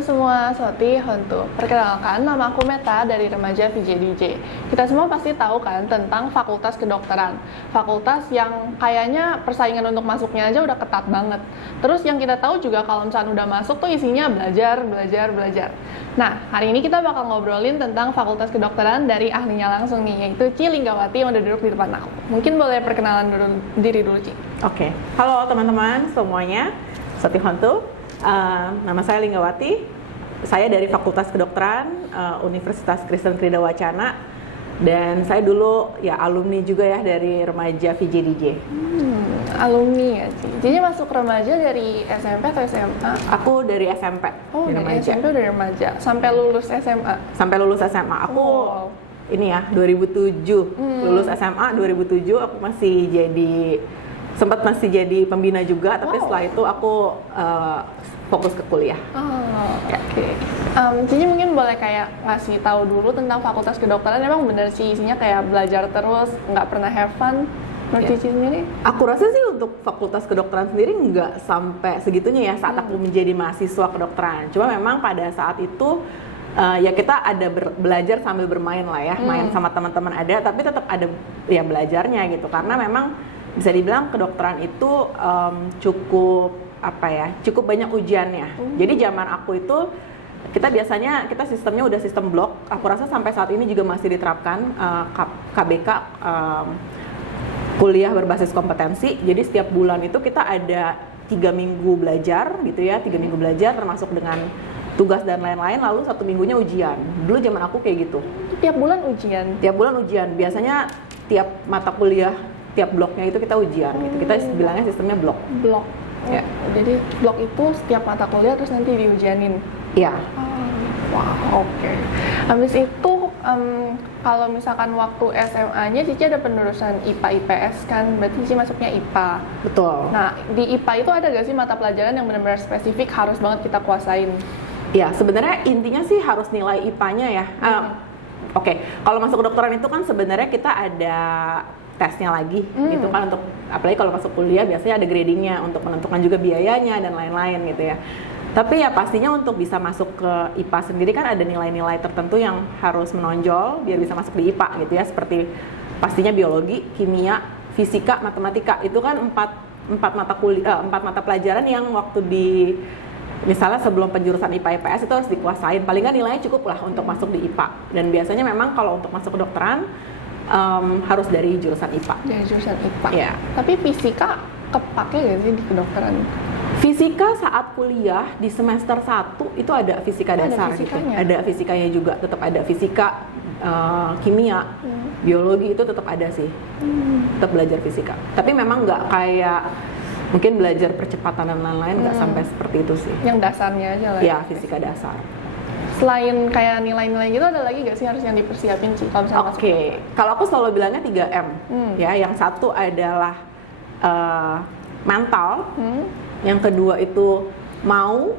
teman-teman semua, Soti Hontu. Perkenalkan, nama aku Meta dari Remaja VJDJ. Kita semua pasti tahu kan tentang Fakultas Kedokteran. Fakultas yang kayaknya persaingan untuk masuknya aja udah ketat banget. Terus yang kita tahu juga kalau misalnya udah masuk tuh isinya belajar. Nah, hari ini kita bakal ngobrolin tentang Fakultas Kedokteran dari ahlinya langsung nih, yaitu Ci Linggawati yang udah duduk di depan aku. Mungkin boleh perkenalan diri dulu, Ci. Oke. Halo teman-teman semuanya, Soti Hontu. Nama saya Linggawati, saya dari Fakultas Kedokteran Universitas Kristen Krida Wacana, dan saya dulu ya alumni juga ya dari Remaja VJDJ. Alumni ya, Ci. Jadi masuk Remaja dari SMP atau SMA? Aku dari SMP. Oh, dari Remaja. SMP udah Remaja, sampai lulus SMA? Sampai lulus SMA. Aku Wow. ini ya 2007 lulus SMA 2007. Aku masih jadi pembina juga, tapi Wow. setelah itu aku fokus ke kuliah. Oh, oke. Jadi mungkin boleh kayak ngasih tahu dulu tentang Fakultas Kedokteran. Emang bener sih isinya kayak belajar terus, nggak pernah have fun? Menurut Cici sendiri? Aku rasa sih untuk Fakultas Kedokteran sendiri nggak sampai segitunya ya saat aku menjadi mahasiswa kedokteran. Cuma memang pada saat itu ya kita ada belajar sambil bermain lah ya, main sama teman-teman ada, tapi tetap ada ya belajarnya gitu. Karena memang bisa dibilang kedokteran itu cukup banyak ujiannya. Jadi zaman aku itu kita sistemnya udah sistem blok. Aku rasa sampai saat ini juga masih diterapkan KBK, kuliah berbasis kompetensi. Jadi setiap bulan itu kita ada 3 minggu belajar gitu ya, 3 minggu belajar termasuk dengan tugas dan lain-lain, lalu 1 minggunya ujian. Dulu zaman aku kayak gitu. Tiap bulan ujian? Tiap bulan ujian, biasanya tiap mata kuliah, tiap bloknya itu kita ujian gitu. Kita bilangnya sistemnya blok. Blok? Ya. Jadi blok itu setiap mata kuliah terus nanti diujianin? Iya. Wah, oke. Habis itu kalau misalkan waktu SMA-nya Cici ada penerusan IPA IPS kan, berarti Cici masuknya IPA. Betul. Nah, di IPA itu ada gak sih mata pelajaran yang benar-benar spesifik harus banget kita kuasain? Ya, sebenarnya intinya sih harus nilai IPA-nya ya. Oke, kalau masuk kedokteran itu kan sebenarnya kita ada tesnya lagi gitu kan, untuk apalagi kalau masuk kuliah biasanya ada gradingnya untuk menentukan juga biayanya dan lain-lain gitu ya. Tapi ya pastinya untuk bisa masuk ke IPA sendiri kan ada nilai-nilai tertentu yang harus menonjol biar bisa masuk di IPA gitu ya, seperti pastinya biologi, kimia, fisika, matematika. Itu kan empat mata pelajaran yang waktu misalnya sebelum penjurusan IPA IPS itu harus dikuasain. Paling nggak nilainya cukup lah untuk masuk di IPA. Dan biasanya memang kalau untuk masuk kedokteran harus dari jurusan IPA. Dari jurusan IPA? Ya. Tapi fisika kepake gak sih di kedokteran? Fisika saat kuliah di semester 1 itu ada fisika dasar gitu. Ada fisikanya juga, tetap ada fisika, kimia, biologi itu tetap ada sih. Tetap belajar fisika. Tapi memang nggak kayak mungkin belajar percepatan dan lain-lain, nggak sampai seperti itu sih. Yang dasarnya aja lah. Ya, fisika dasar. Selain kayak nilai-nilai gitu, ada lagi gak sih harus yang dipersiapin sih kalau misalnya masuk? Oke, kalau aku selalu bilangnya 3M. Ya, yang satu adalah mental, yang kedua itu mau,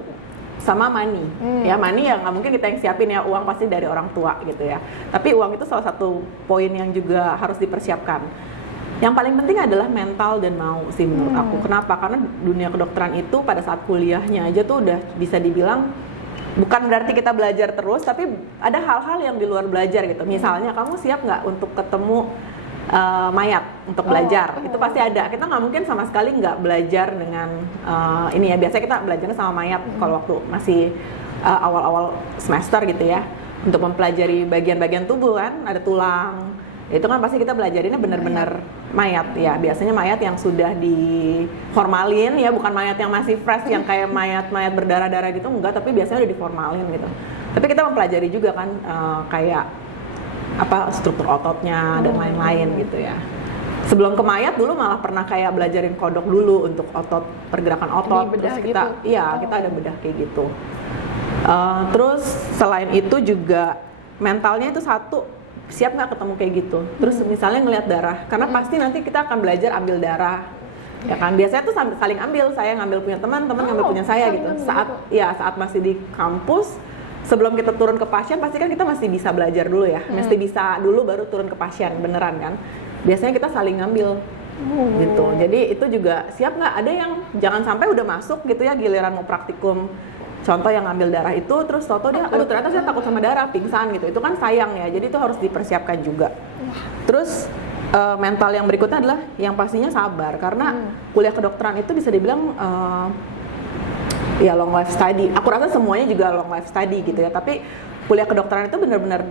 sama money. Ya, money ya nggak mungkin kita yang siapin ya, uang pasti dari orang tua gitu ya. Tapi uang itu salah satu poin yang juga harus dipersiapkan. Yang paling penting adalah mental dan mau sih menurut aku. Kenapa? Karena dunia kedokteran itu pada saat kuliahnya aja tuh udah bisa dibilang bukan berarti kita belajar terus, tapi ada hal-hal yang di luar belajar gitu. Misalnya kamu siap nggak untuk ketemu mayat untuk belajar? Itu pasti ada. Kita nggak mungkin sama sekali nggak belajar dengan ini ya. Biasanya kita belajarnya sama mayat kalau waktu masih awal-awal semester gitu ya. Untuk mempelajari bagian-bagian tubuh kan, ada tulang. Itu kan pasti kita belajarinnya benar-benar mayat ya. Biasanya mayat yang sudah diformalin ya, bukan mayat yang masih fresh yang kayak mayat-mayat berdarah-darah gitu, enggak, tapi biasanya udah diformalin gitu. Tapi kita mempelajari juga kan kayak apa struktur ototnya dan lain-lain gitu ya. Sebelum ke mayat dulu malah pernah kayak belajarin kodok dulu untuk otot, pergerakan otot. Terus kita gitu? kita ada bedah kayak gitu. Terus selain itu juga mentalnya itu satu, siap nggak ketemu kayak gitu. Terus misalnya ngelihat darah, karena pasti nanti kita akan belajar ambil darah, ya kan. Biasanya tuh saling ambil, saya ngambil punya teman ngambil punya saya gitu. Saat masih di kampus, sebelum kita turun ke pasien, pasti kan kita masih bisa belajar dulu ya, mesti bisa dulu baru turun ke pasien beneran kan. Biasanya kita saling ngambil gitu. Jadi itu juga siap nggak. Ada yang jangan sampai udah masuk gitu ya, giliran mau praktikum contoh yang ngambil darah itu terus tau dia aduh ternyata saya takut sama darah, pingsan gitu, itu kan sayang ya, jadi itu harus dipersiapkan juga. Terus mental yang berikutnya adalah yang pastinya sabar, karena kuliah kedokteran itu bisa dibilang ya long life study. Aku rasa semuanya juga long life study gitu ya, tapi kuliah kedokteran itu benar-benar,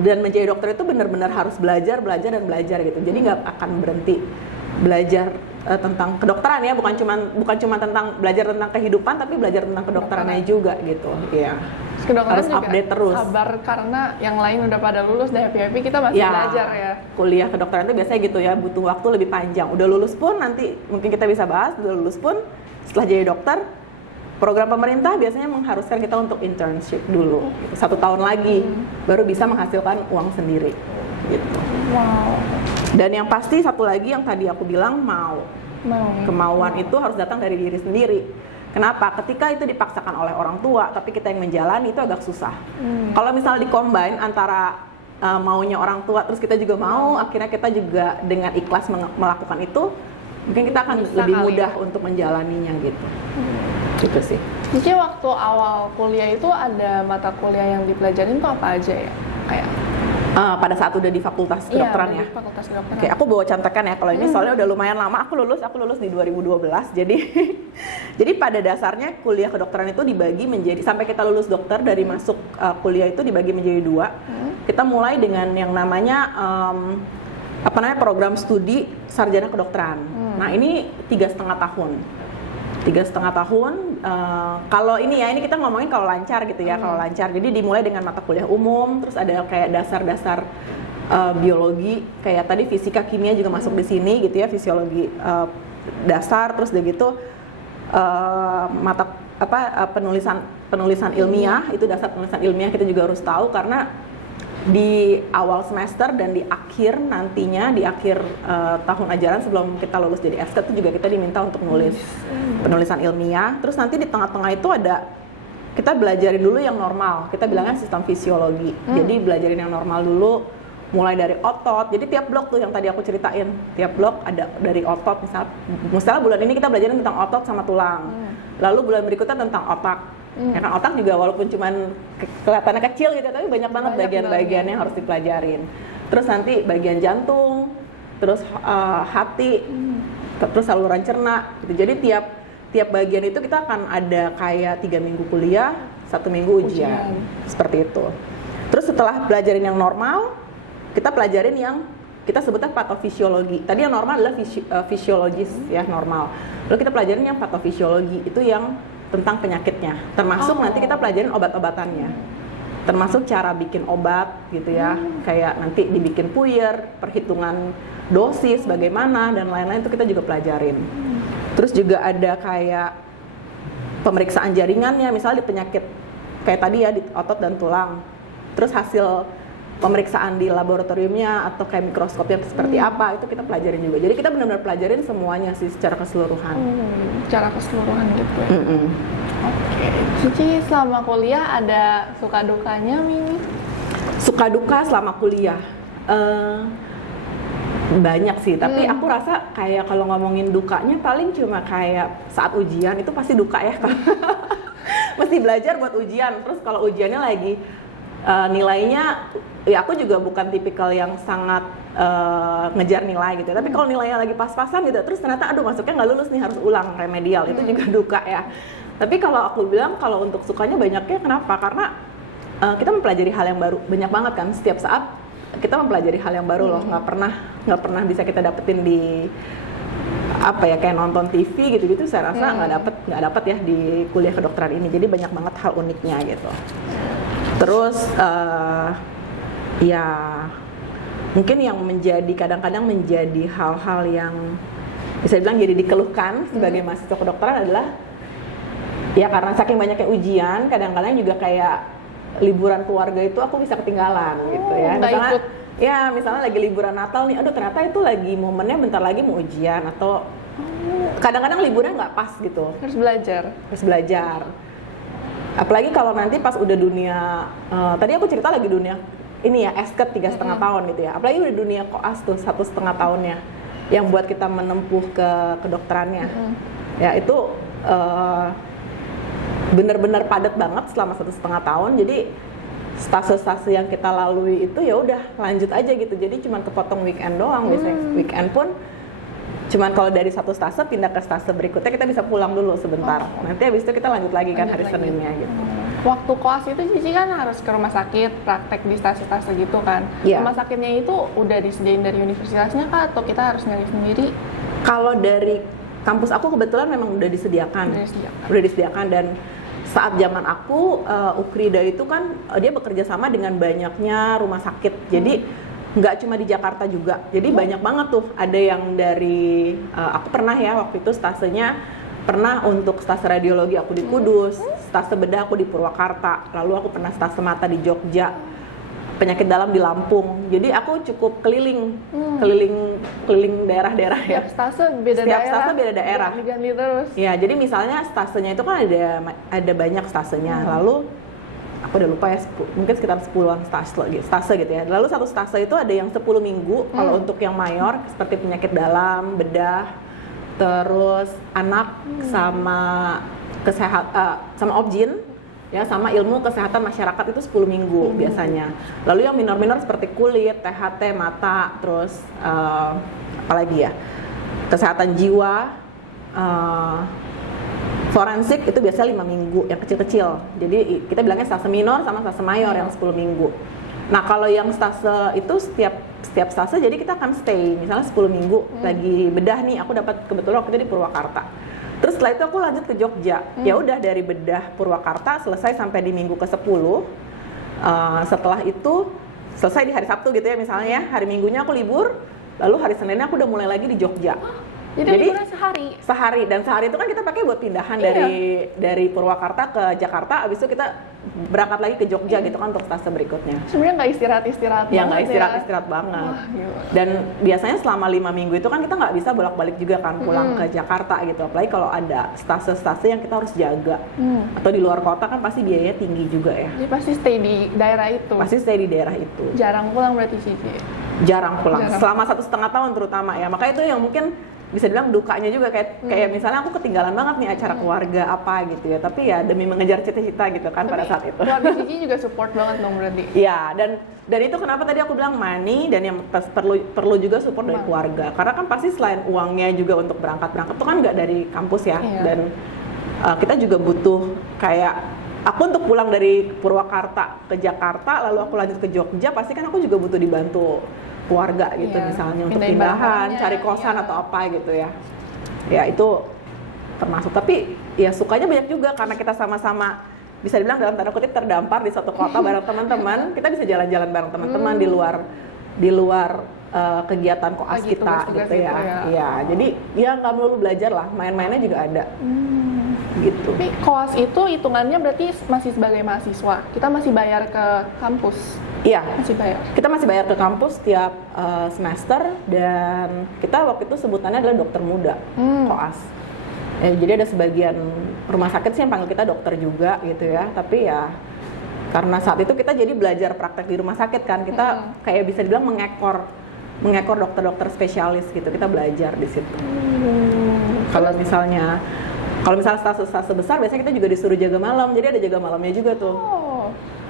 dan menjadi dokter itu benar-benar harus belajar dan belajar gitu. Jadi nggak akan berhenti belajar tentang kedokteran ya, bukan cuma tentang belajar tentang kehidupan, tapi belajar tentang kedokterannya juga gitu. Iya. Kedokteran Harus juga update terus. Sabar karena yang lain udah pada lulus, udah happy-happy, kita masih belajar ya. Kuliah kedokteran itu biasanya gitu ya, butuh waktu lebih panjang. Udah lulus pun nanti mungkin kita bisa bahas, udah lulus pun setelah jadi dokter, program pemerintah biasanya mengharuskan kita untuk internship dulu, gitu. 1 tahun lagi baru bisa menghasilkan uang sendiri gitu. Wow. Dan yang pasti satu lagi yang tadi aku bilang, kemauan itu harus datang dari diri sendiri. Kenapa? Ketika itu dipaksakan oleh orang tua tapi kita yang menjalani, itu agak susah. Kalau misalnya di-combine antara maunya orang tua terus kita juga mau, akhirnya kita juga dengan ikhlas melakukan itu, mungkin kita akan bisa lebih kali mudah ya untuk menjalaninya gitu. Gitu sih. Jadi waktu awal kuliah itu ada mata kuliah yang dipelajarin tuh apa aja ya? Kayak Pada saat udah di fakultas kedokteran ya. Di fakultas kedokteran. Oke, aku bawa contekan ya. Kalau ini soalnya udah lumayan lama aku lulus di 2012. Jadi pada dasarnya kuliah kedokteran itu dibagi menjadi, sampai kita lulus dokter dari masuk kuliah itu dibagi menjadi 2. Kita mulai dengan yang namanya program studi sarjana kedokteran. Nah, ini 3,5 tahun. 3,5 tahun. Kalau ini kita ngomongin kalau lancar gitu ya, kalau lancar. Jadi dimulai dengan mata kuliah umum, terus ada kayak dasar-dasar biologi, kayak tadi fisika, kimia juga masuk di sini gitu ya, fisiologi dasar, terus udah gitu penulisan ilmiah, itu dasar penulisan ilmiah kita juga harus tahu, karena di awal semester dan di akhir nantinya, di akhir tahun ajaran sebelum kita lulus jadi FK itu juga kita diminta untuk nulis penulisan ilmiah. Terus nanti di tengah-tengah itu ada, kita belajarin dulu yang normal, kita bilangnya sistem fisiologi. Jadi belajarin yang normal dulu, mulai dari otot. Jadi tiap blok tuh yang tadi aku ceritain, tiap blok ada dari otot. Misalnya bulan ini kita belajarin tentang otot sama tulang, lalu bulan berikutnya tentang otak. Ya kan, otak juga walaupun cuman kelihatannya kecil gitu, tapi banyak banget bagian-bagian yang harus dipelajarin. Terus nanti bagian jantung, terus hati, terus saluran cerna gitu. Jadi tiap bagian itu kita akan ada kayak 3 minggu kuliah, 1 minggu ujian. Seperti itu. Terus setelah pelajarin yang normal, kita pelajarin yang kita sebutnya patofisiologi. Tadi yang normal adalah fisiologis ya, normal. Lalu kita pelajarin yang patofisiologi, itu yang tentang penyakitnya, termasuk nanti kita pelajarin obat-obatannya, termasuk cara bikin obat gitu ya, kayak nanti dibikin puyer, perhitungan dosis bagaimana dan lain-lain, itu kita juga pelajarin. Terus juga ada kayak pemeriksaan jaringannya, misalnya di penyakit kayak tadi ya, di otot dan tulang, terus hasil pemeriksaan di laboratoriumnya atau kayak mikroskopnya seperti apa, itu kita pelajarin juga. Jadi kita benar-benar pelajarin semuanya sih secara keseluruhan. Secara keseluruhan gitu ya. Oke. Cici selama kuliah ada suka dukanya, Mimi? Suka duka selama kuliah banyak sih, tapi aku rasa kayak kalau ngomongin dukanya paling cuma kayak saat ujian, itu pasti duka ya. Mesti belajar buat ujian, terus kalau ujiannya lagi nilainya, ya aku juga bukan tipikal yang sangat ngejar nilai gitu, tapi kalau nilainya lagi pas-pasan gitu, terus ternyata aduh masuknya nggak lulus nih, harus ulang remedial, itu juga duka ya. Tapi kalau aku bilang, kalau untuk sukanya banyaknya kenapa? Karena kita mempelajari hal yang baru, banyak banget kan, setiap saat kita mempelajari hal yang baru loh, nggak pernah bisa kita dapetin di kayak nonton TV gitu saya rasa nggak dapet ya di kuliah kedokteran ini. Jadi banyak banget hal uniknya gitu. Terus ya mungkin yang kadang-kadang menjadi hal-hal yang bisa dibilang jadi dikeluhkan sebagai mahasiswa kedokteran adalah ya karena saking banyaknya ujian, kadang-kadang juga kayak liburan keluarga itu aku bisa ketinggalan gitu ya. Misalnya lagi liburan Natal nih, aduh ternyata itu lagi momennya bentar lagi mau ujian, atau kadang-kadang liburnya nggak pas gitu. Harus belajar. Apalagi kalau nanti pas udah dunia, tadi aku cerita lagi dunia ini ya, esket 3,5 tahun gitu ya. Apalagi udah dunia koas tuh 1,5 tahunnya, yang buat kita menempuh ke kedokterannya. Ya itu bener-bener padat banget selama 1,5 tahun. Jadi stase-stase yang kita lalui itu ya udah lanjut aja gitu. Jadi cuma kepotong weekend doang. Biasanya weekend pun cuman kalau dari satu stase pindah ke stase berikutnya kita bisa pulang dulu sebentar. Nanti habis itu kita lanjut lagi kan hari Seninnya gitu. Waktu koas itu Cici kan harus ke rumah sakit, praktek di stase-stase gitu kan. Iya. Rumah sakitnya itu udah disediain dari universitasnya kah atau kita harus nyari sendiri? Kalau dari kampus aku kebetulan memang udah disediakan. Udah disediakan dan saat zaman aku Ukrida itu kan dia bekerja sama dengan banyaknya rumah sakit. Jadi nggak cuma di Jakarta juga. Jadi banyak banget tuh. Ada yang dari aku pernah ya waktu itu stasenya pernah untuk stase radiologi aku di Kudus, stase bedah aku di Purwakarta, lalu aku pernah stase mata di Jogja, penyakit dalam di Lampung. Jadi aku cukup keliling daerah-daerah ya. Setiap stase beda Setiap daerah. stase beda daerah. Diganti terus. Ya, jadi misalnya stasenya itu kan ada banyak stasenya. Lalu aku udah lupa ya, mungkin sekitar 10-an stase gitu ya. Lalu satu stase itu ada yang 10 minggu kalau untuk yang mayor seperti penyakit dalam, bedah, terus anak sama sama objin ya, sama ilmu kesehatan masyarakat itu 10 minggu biasanya. Lalu yang minor-minor seperti kulit, THT, mata, terus apalagi ya, kesehatan jiwa, forensik itu biasanya 5 minggu, yang kecil-kecil. Jadi kita bilangnya stase minor sama stase mayor yang 10 minggu. Nah kalau yang stase itu setiap stase jadi kita akan stay, misalnya 10 minggu lagi bedah nih, aku dapat kebetulan waktu itu di Purwakarta. Terus setelah itu aku lanjut ke Jogja. Ya udah dari bedah Purwakarta selesai sampai di minggu ke-10. Setelah itu selesai di hari Sabtu gitu ya misalnya ya, hari Minggunya aku libur, lalu hari Seninnya aku udah mulai lagi di Jogja. Jadi liburnya sehari Dan sehari itu kan kita pakai buat pindahan dari Purwakarta ke Jakarta, abis itu kita berangkat lagi ke Jogja gitu kan untuk stase berikutnya. Sebenarnya nggak istirahat Ya nggak istirahat banget. Wah, gila. Dan biasanya selama 5 minggu itu kan kita nggak bisa bolak-balik juga kan pulang ke Jakarta gitu. Apalagi kalau ada stase-stase yang kita harus jaga. Atau di luar kota kan pasti biayanya tinggi juga ya. Jadi pasti stay di daerah itu. Pasti stay di daerah itu. Jarang pulang berarti Cici. Jarang pulang. Selama 1,5 tahun terutama ya. Makanya itu yang mungkin bisa dibilang dukanya juga kayak misalnya aku ketinggalan banget nih acara keluarga apa gitu ya, tapi ya demi mengejar cita-cita gitu kan pada saat itu. Keluarga Cici juga support banget dong berarti. Iya, dan itu kenapa tadi aku bilang money dan yang perlu juga support dari keluarga, karena kan pasti selain uangnya juga untuk berangkat tuh kan nggak dari kampus ya. Dan kita juga butuh kayak aku untuk pulang dari Purwakarta ke Jakarta lalu aku lanjut ke Jogja, pasti kan aku juga butuh dibantu keluarga gitu misalnya untuk pindahan, cari kosan atau apa gitu ya. Ya itu termasuk, tapi ya sukanya banyak juga karena kita sama-sama bisa dibilang dalam tanda kutip terdampar di satu kota bareng teman-teman. Kita bisa jalan-jalan bareng teman-teman di luar kegiatan koas kita gitu ya. Iya, jadi ya nggak melulu belajar lah, main-mainnya juga ada. Gitu. Tapi koas itu hitungannya berarti masih sebagai mahasiswa. Kita masih bayar ke kampus. Iya, masih bayar. Kita masih bayar ke kampus tiap semester dan kita waktu itu sebutannya adalah dokter muda koas. Jadi ada sebagian rumah sakit sih yang panggil kita dokter juga gitu ya. Tapi ya karena saat itu kita jadi belajar praktek di rumah sakit kan, kita kayak bisa dibilang mengekor dokter-dokter spesialis gitu. Kita belajar di situ. Kalau misalnya stase besar biasanya kita juga disuruh jaga malam, jadi ada jaga malamnya juga tuh.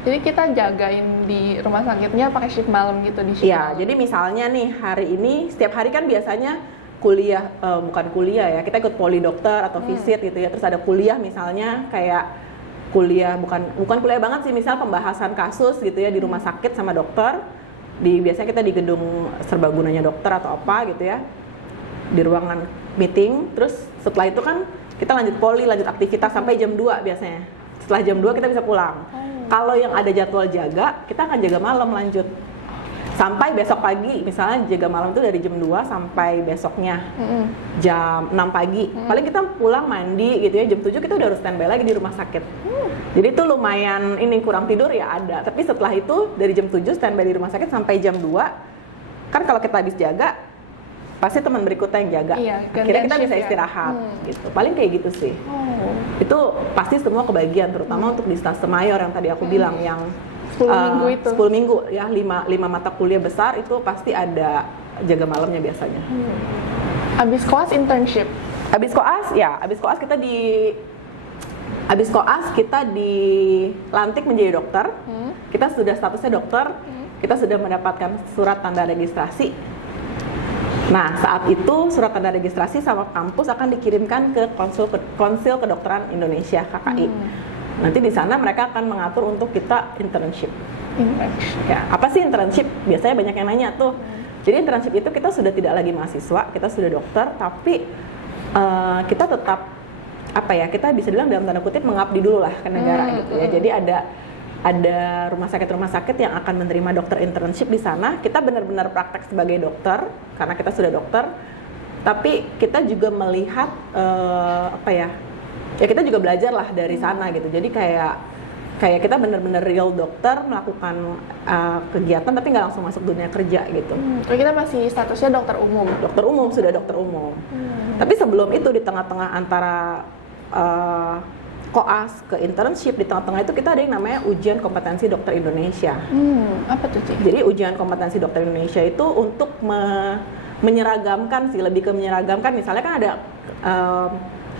Jadi kita jagain di rumah sakitnya pakai shift malam gitu di shift. Iya, jadi misalnya nih hari ini setiap hari kan biasanya kuliah, bukan kuliah ya, kita ikut poli dokter atau visit gitu ya. Terus ada kuliah misalnya kayak kuliah bukan kuliah banget sih, misal pembahasan kasus gitu ya di rumah sakit sama dokter. Biasanya kita di gedung serbagunanya dokter atau apa gitu ya, di ruangan meeting. Terus setelah itu kan kita lanjut poli, lanjut aktivitas sampai jam 2 biasanya. Setelah jam 2 kita bisa pulang. Kalau yang ada jadwal jaga, kita akan jaga malam lanjut. Sampai besok pagi, misalnya jaga malam itu dari jam 2 sampai besoknya jam 6 pagi. Paling kita pulang mandi gitu ya, jam 7 kita udah harus standby lagi di rumah sakit. Jadi itu lumayan kurang tidur ya ada. Tapi setelah itu dari jam 7 standby di rumah sakit sampai jam 2, kan kalau kita habis jaga, pasti teman berikutnya yang jaga. Akhirnya kita bisa istirahat gitu. Paling kayak gitu sih. Itu pasti semua kebagian, terutama untuk di stase mayor yang tadi aku bilang yang 10 minggu itu. 10 minggu ya, 5 mata kuliah besar itu pasti ada jaga malamnya biasanya. Abis koas internship. Abis koas kita Habis koas kita dilantik menjadi dokter. Kita sudah statusnya dokter. Kita sudah mendapatkan surat tanda registrasi. Nah, saat itu surat tanda registrasi sama kampus akan dikirimkan ke Konsil Kedokteran Indonesia (KKI). Nanti di sana mereka akan mengatur untuk kita internship. Ya, apa sih internship? Biasanya banyak yang nanya tuh. Jadi internship itu kita sudah tidak lagi mahasiswa, kita sudah dokter, tapi kita tetap kita bisa bilang dalam tanda kutip mengabdi dulu lah ke negara gitu ya. Jadi ada rumah sakit yang akan menerima dokter internship di sana. Kita benar-benar praktek sebagai dokter karena kita sudah dokter. Tapi kita juga melihat kita juga belajar lah dari sana gitu. Jadi kayak kita benar-benar real dokter melakukan kegiatan tapi nggak langsung masuk dunia kerja gitu. Kita masih statusnya dokter umum. Dokter umum, sudah dokter umum. Tapi sebelum itu di tengah-tengah antara koas ke internship, di tengah-tengah itu kita ada yang namanya ujian kompetensi dokter Indonesia. Apa tuh, Ci? Jadi ujian kompetensi dokter Indonesia itu untuk menyeragamkan sih, lebih ke menyeragamkan. Misalnya kan ada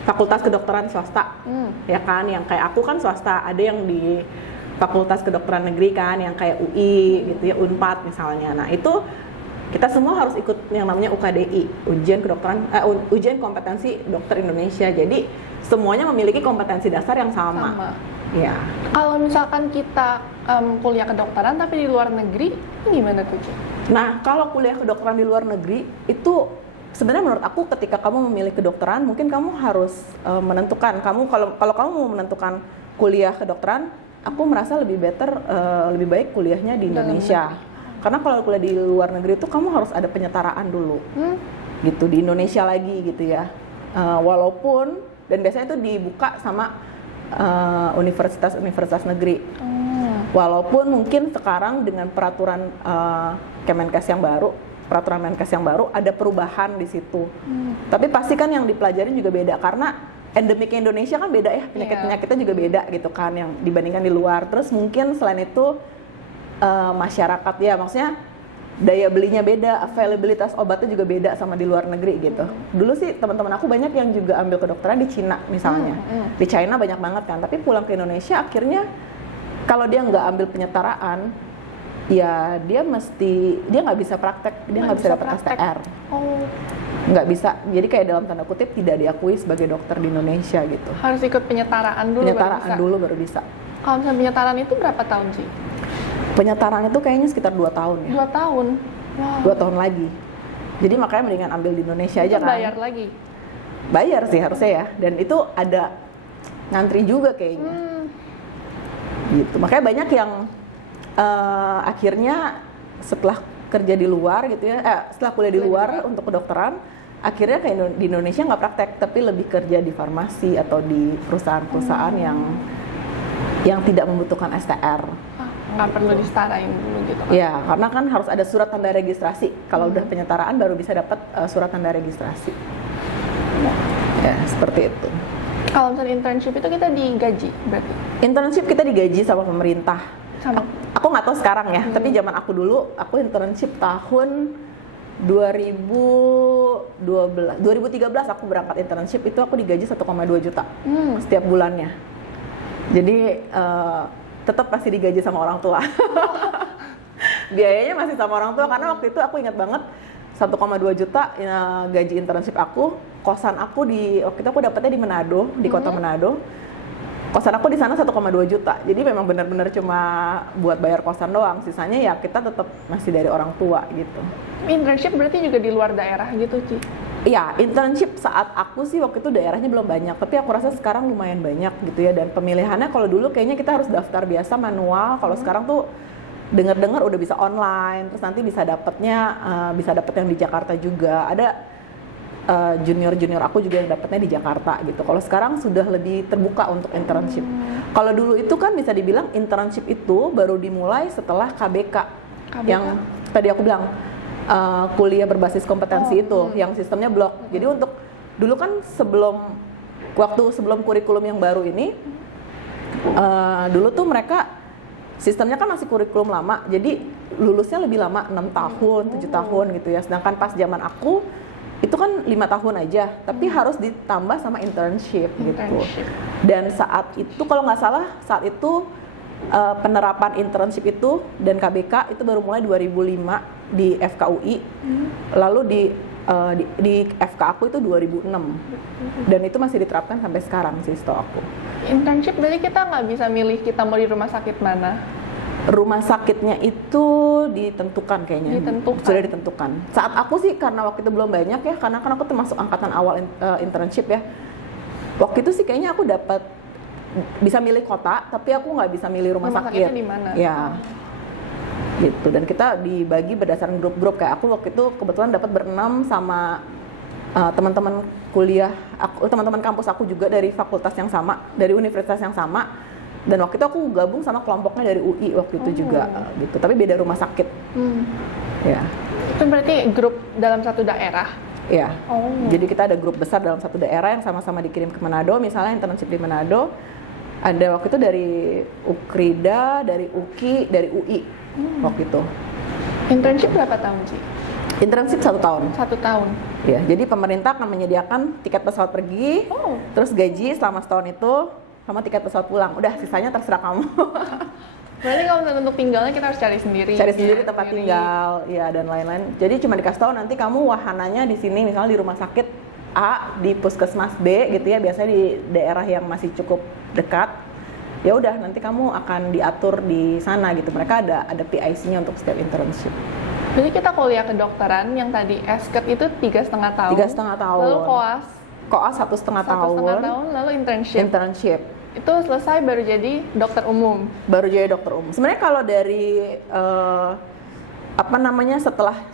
fakultas kedokteran swasta, ya kan, yang kayak aku kan swasta, ada yang di fakultas kedokteran negeri kan, yang kayak UI gitu ya, Unpad misalnya. Nah itu kita semua harus ikut yang namanya UKDI, ujian kompetensi dokter Indonesia. Jadi semuanya memiliki kompetensi dasar yang sama. Ya. Kalau misalkan kita kuliah kedokteran tapi di luar negeri, gimana tuh, Ci? Nah, kalau kuliah kedokteran di luar negeri itu sebenarnya menurut aku ketika kamu memilih kedokteran, mungkin kamu harus menentukan kalau kamu mau menentukan kuliah kedokteran, aku merasa lebih baik kuliahnya di Indonesia. Karena kalau kuliah di luar negeri itu kamu harus ada penyetaraan dulu. Gitu di Indonesia lagi gitu ya. Walaupun dan biasanya itu dibuka sama universitas negeri. Walaupun mungkin sekarang dengan peraturan Kemenkes yang baru, peraturan Menkes yang baru ada perubahan di situ. Tapi pasti kan yang dipelajarin juga beda karena endemiknya Indonesia kan beda ya, penyakit-penyakitnya juga beda gitu kan yang dibandingkan di luar. Terus mungkin selain itu masyarakat ya, maksudnya daya belinya beda, availabilitas obatnya juga beda sama di luar negeri gitu. Dulu sih teman-teman aku banyak yang juga ambil kedokteran di Cina misalnya. Di China banyak banget kan, tapi pulang ke Indonesia akhirnya kalau dia nggak ambil penyetaraan, ya dia nggak bisa praktek, dia nggak bisa dapat STR. Nggak bisa, jadi kayak dalam tanda kutip tidak diakui sebagai dokter di Indonesia gitu. Harus ikut penyetaraan dulu baru bisa. Kalau misalnya penyetaraan itu berapa tahun sih? Penyetaraan itu kayaknya sekitar 2 tahun ya. 2 tahun? Wow. 2 tahun lagi. Jadi makanya mendingan ambil di Indonesia aja kan. Bayar lagi? Bayar sih harusnya ya, dan itu ada ngantri juga kayaknya. Gitu. Makanya banyak yang akhirnya setelah kerja di luar gitu ya, setelah kuliah di luar untuk kedokteran, akhirnya kayak di Indonesia nggak praktek, tapi lebih kerja di farmasi atau di perusahaan-perusahaan yang tidak membutuhkan STR. Nggak perlu disetarain dulu gitu kan? Ya, karena kan harus ada surat tanda registrasi. Kalau udah penyetaraan baru bisa dapat surat tanda registrasi. Ya, seperti itu. Kalau misalnya internship itu kita digaji berarti? Internship kita digaji sama pemerintah. Sama? Aku nggak tahu sekarang ya, tapi zaman aku dulu, aku internship tahun 2013 aku berangkat internship, itu aku digaji 1,2 juta setiap bulannya. Jadi tetap pasti digaji sama orang tua. Biayanya masih sama orang tua karena waktu itu aku ingat banget 1,2 juta gaji internship aku. Kosan aku waktu itu aku dapetnya di Manado, di kota Manado. Kosan aku di sana 1,2 juta. Jadi memang benar-benar cuma buat bayar kosan doang. Sisanya ya kita tetap masih dari orang tua gitu. Internship berarti juga di luar daerah gitu, Ci? Iya, internship saat aku sih waktu itu daerahnya belum banyak, tapi aku rasa sekarang lumayan banyak gitu ya. Dan pemilihannya kalau dulu kayaknya kita harus daftar biasa manual, kalau sekarang tuh dengar-dengar udah bisa online, terus nanti bisa dapet yang di Jakarta juga. Ada junior aku juga yang dapetnya di Jakarta gitu. Kalau sekarang sudah lebih terbuka untuk internship. Kalau dulu itu kan bisa dibilang internship itu baru dimulai setelah KBK. Yang tadi aku bilang kuliah berbasis kompetensi itu, yang sistemnya blok. Jadi untuk dulu kan sebelum kurikulum yang baru ini, dulu tuh mereka sistemnya kan masih kurikulum lama, jadi lulusnya lebih lama, 6 tahun, 7 tahun gitu ya. Sedangkan pas zaman aku itu kan 5 tahun aja, tapi harus ditambah sama internship gitu. Dan saat itu kalau nggak salah saat itu penerapan internship itu dan KBK itu baru mulai 2005 di FKUI, lalu di FK aku itu 2006, dan itu masih diterapkan sampai sekarang sih setahu aku. Internship berarti kita nggak bisa milih kita mau di rumah sakit mana? Rumah sakitnya itu ditentukan kayaknya. Sudah ditentukan. Saat aku sih karena waktu itu belum banyak ya, karena kan aku termasuk angkatan awal internship ya. Waktu itu sih kayaknya aku dapat bisa milih kota, tapi aku nggak bisa milih rumah sakit. Sakitnya di mana? Ya. Gitu. Dan kita dibagi berdasarkan grup-grup, kayak aku waktu itu kebetulan dapat berenam sama teman-teman kuliah aku, teman-teman kampus aku juga dari fakultas yang sama, dari universitas yang sama. Dan waktu itu aku gabung sama kelompoknya dari UI waktu itu juga gitu, tapi beda rumah sakit. Ya. Itu berarti grup dalam satu daerah? Ya. Jadi kita ada grup besar dalam satu daerah yang sama-sama dikirim ke Manado, misalnya internship di Manado. Ada waktu itu dari Ukrida, dari UKI, dari UI waktu itu. Internship berapa tahun sih? Internship 1 tahun. 1 tahun. Ya, jadi pemerintah akan menyediakan tiket pesawat pergi, terus gaji selama setahun itu, sama tiket pesawat pulang. Udah, sisanya terserah kamu. Berarti kalau untuk tinggalnya kita harus cari sendiri. Cari sendiri tempat tinggal, ya, dan lain-lain. Jadi cuma dikasih tahu nanti kamu wahananya di sini, misalnya di rumah sakit A, di puskesmas B gitu ya, biasanya di daerah yang masih cukup dekat. Ya udah, nanti kamu akan diatur di sana gitu. Mereka ada PIC-nya untuk setiap internship. Jadi kita kuliah kedokteran yang tadi SKET itu 3,5 tahun. 3,5 tahun. Lalu koas 1,5 tahun. 1,5 tahun, lalu internship. Itu selesai baru jadi dokter umum. Baru jadi dokter umum. Sebenarnya kalau dari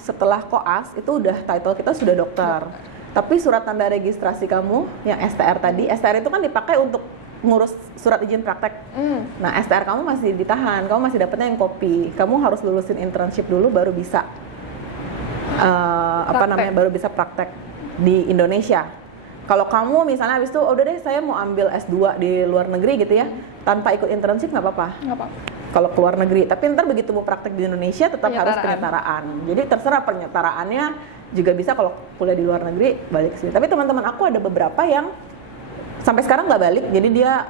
setelah koas itu udah title kita sudah dokter. Tapi surat tanda registrasi kamu yang STR tadi, STR itu kan dipakai untuk ngurus surat izin praktek. Nah, STR kamu masih ditahan, kamu masih dapetnya yang kopi. Kamu harus lulusin internship dulu baru bisa baru bisa praktek di Indonesia. Kalau kamu misalnya habis itu udah deh saya mau ambil S2 di luar negeri gitu ya, tanpa ikut internship nggak apa-apa. Kalau keluar negeri, tapi ntar begitu mau praktek di Indonesia tetap harus penyetaraan. Jadi terserah penyetaraannya juga bisa kalau kuliah di luar negeri balik sini. Tapi teman-teman aku ada beberapa yang sampai sekarang nggak balik. Jadi dia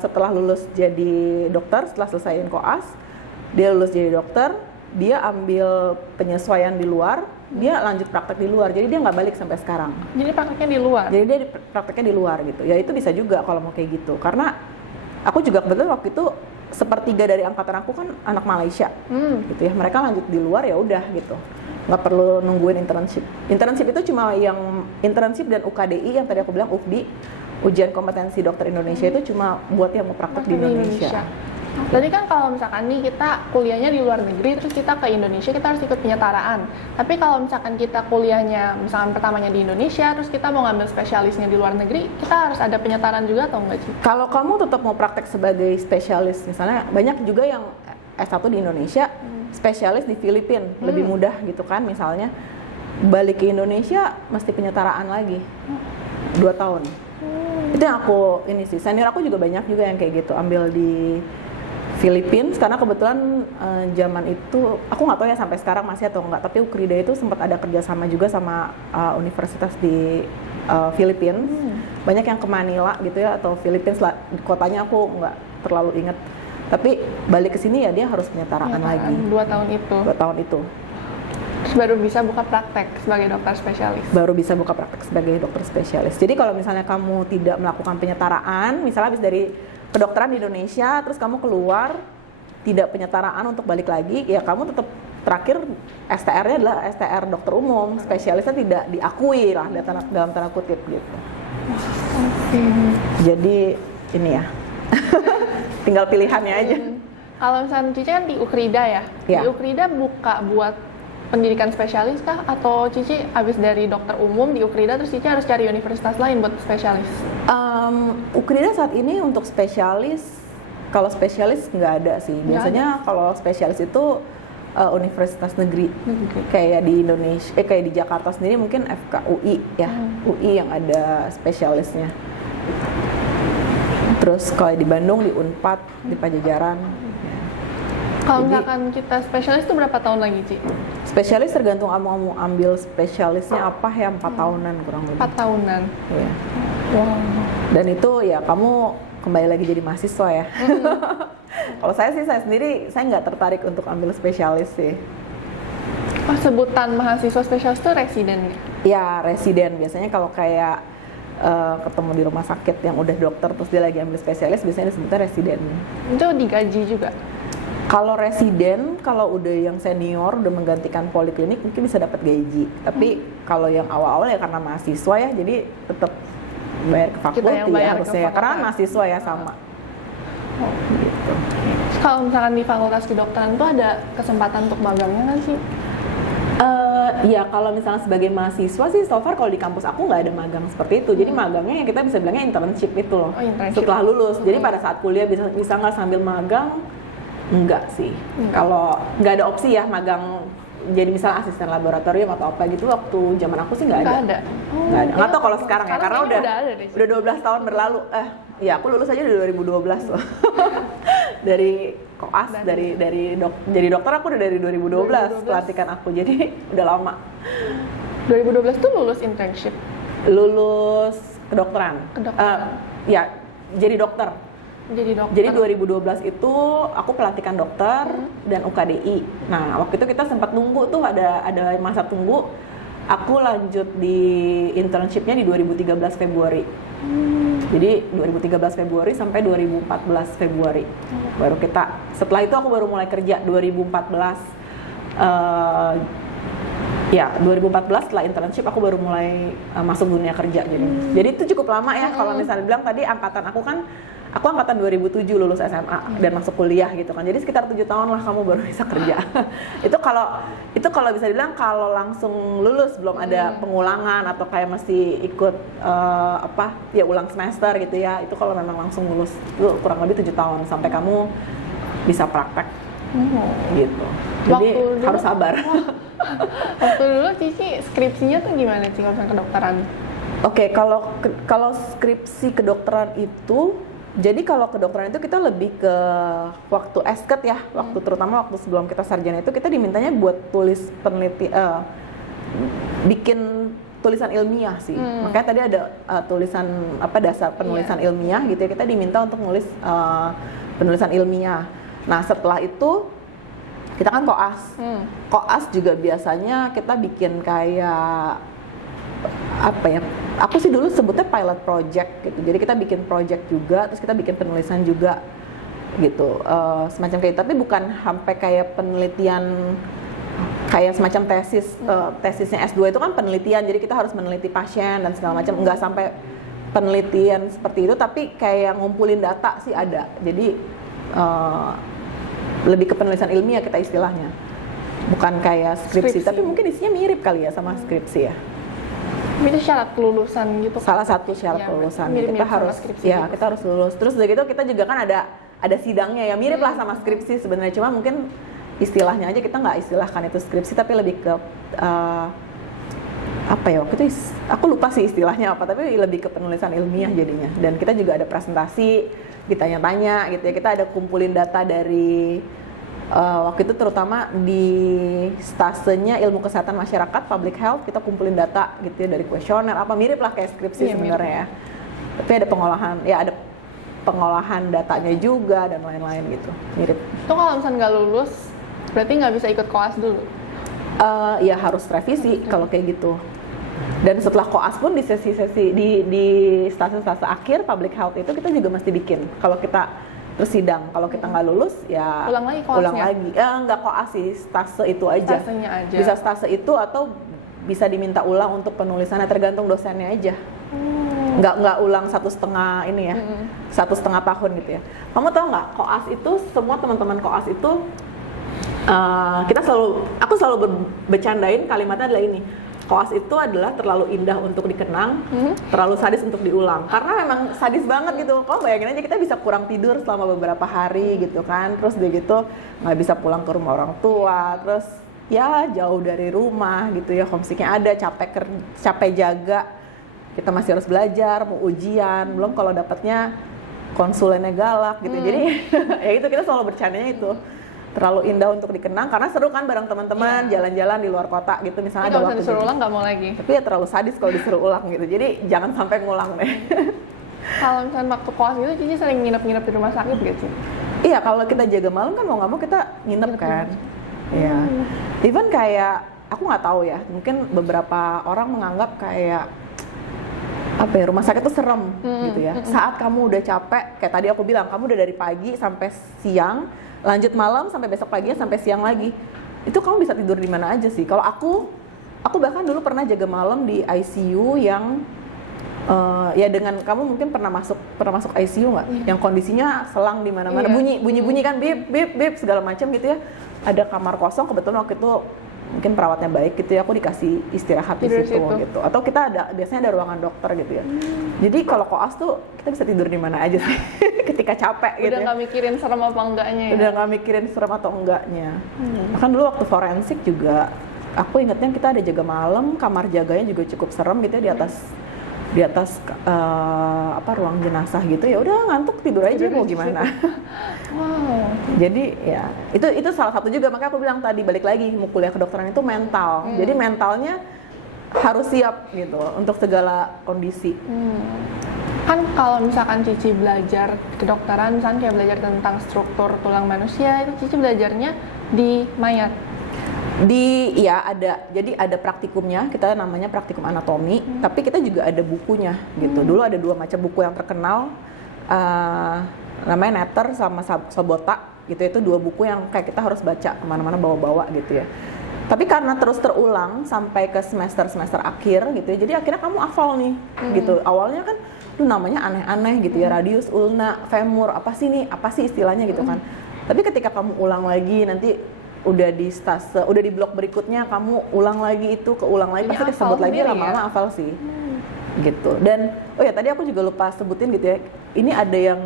setelah lulus jadi dokter, setelah selesaiin koas, dia lulus jadi dokter, dia ambil penyesuaian di luar, dia lanjut praktek di luar. Jadi dia nggak balik sampai sekarang. Jadi prakteknya di luar? Jadi dia prakteknya di luar gitu. Ya itu bisa juga kalau mau kayak gitu. Karena aku juga kebetulan waktu itu 1/3 dari angkatan aku kan anak Malaysia, gitu ya. Mereka lanjut di luar ya udah gitu. Nggak perlu nungguin internship. Internship itu cuma yang internship dan UKDI yang tadi aku bilang UKDI, ujian kompetensi dokter Indonesia itu cuma buat yang mau praktek di Indonesia. Jadi kan kalau misalkan nih kita kuliahnya di luar negeri terus kita ke Indonesia kita harus ikut penyetaraan. Tapi kalau misalkan kita kuliahnya misalkan pertamanya di Indonesia terus kita mau ngambil spesialisnya di luar negeri, kita harus ada penyetaraan juga atau enggak sih? Kalau kamu tetap mau praktek sebagai spesialis, misalnya banyak juga yang S1 di Indonesia, spesialis di Filipina, lebih mudah gitu kan misalnya. Balik ke Indonesia mesti penyetaraan lagi 2 tahun. Itu yang aku ini sih, senior aku juga banyak juga yang kayak gitu, ambil di Filipina, karena kebetulan zaman itu aku nggak tahu ya sampai sekarang masih atau enggak, tapi Ukrida itu sempat ada kerjasama juga sama universitas di Filipina. Banyak yang ke Manila gitu ya, atau Filipina, kotanya aku nggak terlalu ingat. Tapi balik ke sini ya dia harus penyetaraan lagi. 2 tahun itu. 2 tahun itu. Terus baru bisa buka praktek sebagai dokter spesialis. Baru bisa buka praktek sebagai dokter spesialis. Jadi kalau misalnya kamu tidak melakukan penyetaraan, misalnya habis dari kedokteran di Indonesia, terus kamu keluar tidak penyetaraan untuk balik lagi, ya kamu tetap terakhir STR-nya adalah STR dokter umum, spesialisnya tidak diakui lah dalam tanda kutip gitu. Jadi ini ya, tinggal pilihannya aja. Kalau misalnya Cici kan di Ukrida ya, Ya. Di Ukrida buka buat pendidikan spesialis kah? Atau Cici habis dari dokter umum di Ukrida terus Cici harus cari universitas lain buat spesialis? Ukrida saat ini untuk spesialis, kalau spesialis nggak ada sih. Biasanya kalau spesialis itu universitas negeri, kayak di Indonesia, kayak di Jakarta sendiri mungkin FKUI ya, UI yang ada spesialisnya. Terus kalau di Bandung di Unpad, di Pajajaran. Kalau misalkan kita spesialis itu berapa tahun lagi, Ci? Spesialis tergantung kamu ambil spesialisnya apa ya, 4 tahunan kurang lebih. 4 tahunan. Iya. Wow. Dan itu ya kamu kembali lagi jadi mahasiswa ya. Kalau saya sendiri saya nggak tertarik untuk ambil spesialis sih. Oh, sebutan mahasiswa spesialis itu residen? Ya residen, biasanya kalau kayak ketemu di rumah sakit yang udah dokter terus dia lagi ambil spesialis, biasanya disebutnya residen. Itu digaji juga? Kalau residen, kalau udah yang senior udah menggantikan poliklinik mungkin bisa dapat gaji. Tapi kalau yang awal-awal ya karena mahasiswa ya, jadi tetap bayar ke fakulti ya harusnya ya, karena mahasiswa ya sama. Oh. Gitu. Kalau misalkan di fakultas kedokteran tuh ada kesempatan untuk magangnya nggak sih? Ya kalau misalnya sebagai mahasiswa sih so far kalau di kampus aku nggak ada magang seperti itu. Jadi magangnya ya kita bisa bilangnya internship itu loh. Oh, internship. Setelah lulus. Jadi pada saat kuliah bisa nggak sambil magang? Enggak sih. Kalau nggak ada opsi ya magang jadi misalnya asisten laboratorium atau apa gitu, waktu zaman aku sih nggak ada. Nggak ada. Nggak ada. Nggak tahu kalau sekarang ya, karena udah 12 tahun berlalu. Ya aku lulus aja dari 2012 loh. Dari koas, jadi dokter aku udah dari 2012 pelantikan aku, jadi udah lama. 2012 tuh lulus internship? Lulus kedokteran. Ya, jadi dokter. Jadi 2012 itu aku pelantikan dokter dan UKDI. Nah, waktu itu kita sempat nunggu tuh ada masa tunggu. Aku lanjut di internshipnya di 2013 Februari. Jadi 2013 Februari sampai 2014 Februari. Baru setelah itu aku baru mulai kerja 2014. 2014 setelah internship aku baru mulai masuk dunia kerja. Jadi itu cukup lama ya. Kalau misalnya bilang tadi angkatan aku angkatan 2007 lulus SMA dan masuk kuliah gitu kan. Jadi sekitar 7 tahun lah kamu baru bisa kerja. Itu kalau bisa dibilang kalau langsung lulus belum ada pengulangan atau kayak masih ikut ulang semester gitu ya. Itu kalau memang langsung lulus itu kurang lebih 7 tahun sampai kamu bisa praktek. Gitu. Jadi harus sabar. Waktu dulu Cici skripsinya tuh gimana sih kalau kedokteran? Oke, kalau skripsi kedokteran itu, jadi kalau kedokteran itu kita lebih ke waktu esket ya, terutama waktu sebelum kita sarjana itu kita dimintanya buat bikin tulisan ilmiah sih. Makanya tadi ada tulisan dasar penulisan ilmiah gitu ya, kita diminta untuk nulis penulisan ilmiah. Nah setelah itu kita kan koas. Koas juga biasanya kita bikin kayak aku sih dulu sebutnya pilot project gitu. Jadi kita bikin project juga, terus kita bikin penulisan juga gitu, semacam kayak. Tapi bukan sampai kayak penelitian kayak semacam tesisnya S2 itu kan penelitian. Jadi kita harus meneliti pasien dan segala macam. Enggak sampai penelitian seperti itu, tapi kayak ngumpulin data sih ada. Jadi lebih ke penulisan ilmiah kita istilahnya. Bukan kayak skripsi. Tapi mungkin isinya mirip kali ya sama skripsi ya. Itu syarat kelulusan gitu. Salah satu syarat kelulusan. Kita harus kita harus lulus. Terus dari itu kita juga kan ada sidangnya ya, mirip lah sama skripsi sebenarnya, cuma mungkin istilahnya aja kita nggak istilahkan itu skripsi, tapi lebih ke waktu itu aku lupa sih istilahnya apa, tapi lebih ke penulisan ilmiah jadinya. Dan kita juga ada presentasi, ditanya-tanya gitu ya, kita ada kumpulin data dari waktu itu terutama di stasenya ilmu kesehatan masyarakat, public health, kita kumpulin data gitu ya dari kuesioner, mirip lah kayak skripsi sebenarnya ya. Tapi ada pengolahan datanya juga dan lain-lain gitu, mirip. Itu kalau misalnya nggak lulus, berarti nggak bisa ikut koas dulu? Ya harus revisi kalau kayak gitu. Dan setelah koas pun di sesi-sesi di stase-stase akhir public health itu kita juga mesti bikin. Kalau kita tersidang, kalau kita nggak lulus ya ulang lagi. Nggak koas sih, stase itu aja. Stasenya aja. Bisa stase itu atau bisa diminta ulang untuk penulisannya, tergantung dosennya aja. Nggak ulang 1,5 ini ya, 1,5 tahun gitu ya. Kamu tahu nggak, koas itu semua teman-teman koas itu aku selalu bercandain kalimatnya adalah ini. Koas itu adalah terlalu indah untuk dikenang, terlalu sadis untuk diulang. Karena memang sadis banget gitu. Kamu bayangin aja kita bisa kurang tidur selama beberapa hari gitu kan. Terus dia gitu nggak bisa pulang ke rumah orang tua. Terus ya jauh dari rumah gitu ya. Homesicknya ada, capek jaga. Kita masih harus belajar, mau ujian. Belum kalau dapatnya konsulennya galak gitu. Jadi ya itu kita selalu bercandanya itu. terlalu indah untuk dikenang karena seru kan bareng teman-teman jalan-jalan di luar kota gitu misalnya Tapi ada kalau waktu disuruh jadi. ulang nggak mau lagi. Tapi ya terlalu sadis kalau disuruh ulang gitu. Jadi jangan sampai ngulang deh. Kalau misalnya waktu koas gitu, Cici sering nginep-nginep di rumah sakit gitu sih. Iya, kalau kita jaga malam kan mau nggak mau kita nginep kan. Iya. Even kayak aku nggak tahu ya, mungkin beberapa orang menganggap kayak apa ya, rumah sakit itu serem gitu ya. Saat kamu udah capek, kayak tadi aku bilang, kamu udah dari pagi sampai siang, lanjut malam sampai besok paginya sampai siang lagi. Itu kamu bisa tidur di mana aja sih. Kalau aku bahkan dulu pernah jaga malam di ICU yang ya dengan kamu mungkin pernah masuk ICU nggak? Yang kondisinya selang di mana-mana, bunyi kan bip bip bip segala macam gitu ya. Ada kamar kosong, kebetulan waktu itu mungkin perawatnya baik gitu ya, aku dikasih istirahat di situ gitu. Atau kita biasanya ada ruangan dokter gitu ya. Jadi kalau koas tuh kita bisa tidur di mana aja sih ketika capek gitu. Udah nggak mikirin serem apa enggaknya ya? Udah nggak mikirin serem atau enggaknya. Bahkan dulu waktu forensik juga, aku ingetnya kita ada jaga malam, kamar jaganya juga cukup serem gitu ya, di atas ruang jenazah gitu. Ya udah ngantuk tidur aja mau gimana. Wow. Jadi ya itu salah satu juga, makanya aku bilang tadi balik lagi mau kuliah kedokteran itu mental. Jadi mentalnya harus siap gitu untuk segala kondisi. Kan kalau misalkan Cici belajar kedokteran, misalkan kayak belajar tentang struktur tulang manusia, itu Cici belajarnya di mayat. Jadi ada praktikumnya, kita namanya praktikum anatomi, tapi kita juga ada bukunya gitu. Dulu ada 2 macam buku yang terkenal, namanya Netter sama Sobota gitu. Itu 2 buku yang kayak kita harus baca kemana-mana bawa-bawa gitu ya. Tapi karena terus terulang sampai ke semester akhir gitu ya, jadi akhirnya kamu hafal nih gitu. Awalnya kan namanya aneh-aneh gitu ya, radius, ulna, femur, apa sih istilahnya gitu kan. Tapi ketika kamu ulang lagi nanti udah di blok berikutnya kamu ulang lagi keulang lagi, pasti disebut lagi, lama-lama hafal sih. Gitu. Dan tadi aku juga lupa sebutin gitu ya, ini ada yang